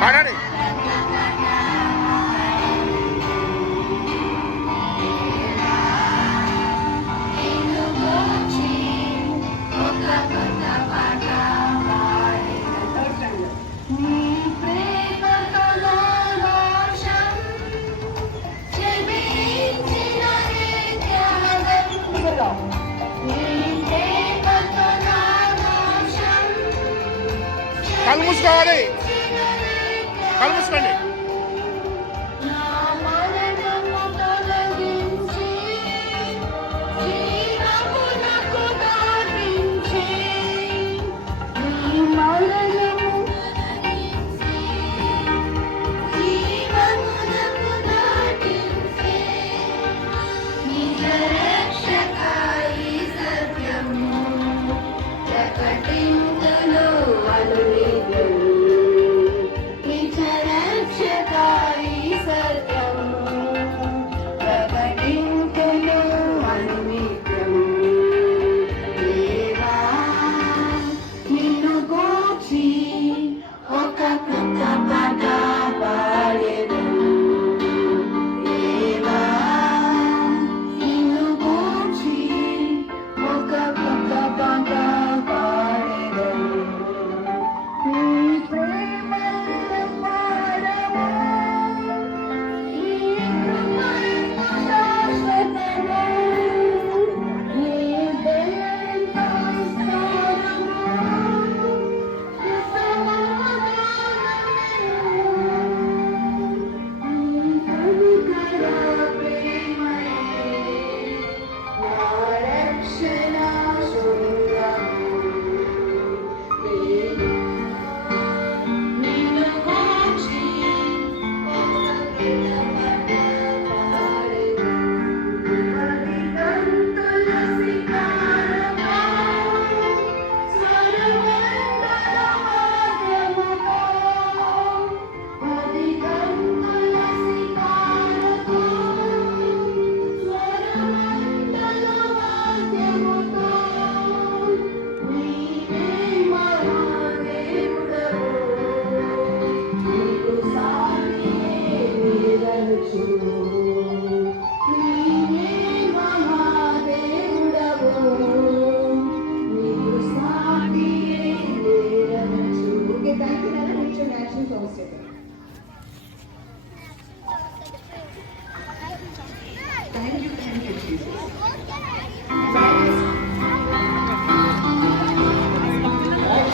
పాడండి. కళ్ళు మూసుకోవాలి, కళ్ళు మూసుకోండి.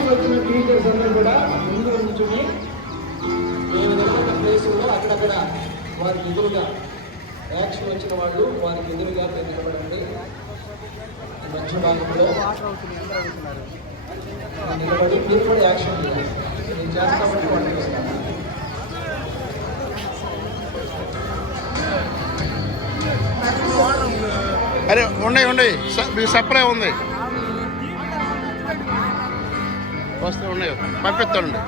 వచ్చిన టీచర్స్ అందరూ కూడా ముందు ఉంచుని ఏ విధమైన ప్లేసుల్లో అక్కడక్కడ వారికి ఎదురుగా యాక్షన్ వచ్చిన వాళ్ళు వారికి ఎదురుగా నిలబడండి. మధ్య భాగంలో నిలబడి మీరు కూడా యాక్షన్ నేను చేస్తామని వాళ్ళు చేస్తాను. అరే ఉన్నాయి ఉన్నాయి, మీకు సప్లై ఉంది, వస్తే ఉన్నాయి, పంపిస్తానండి.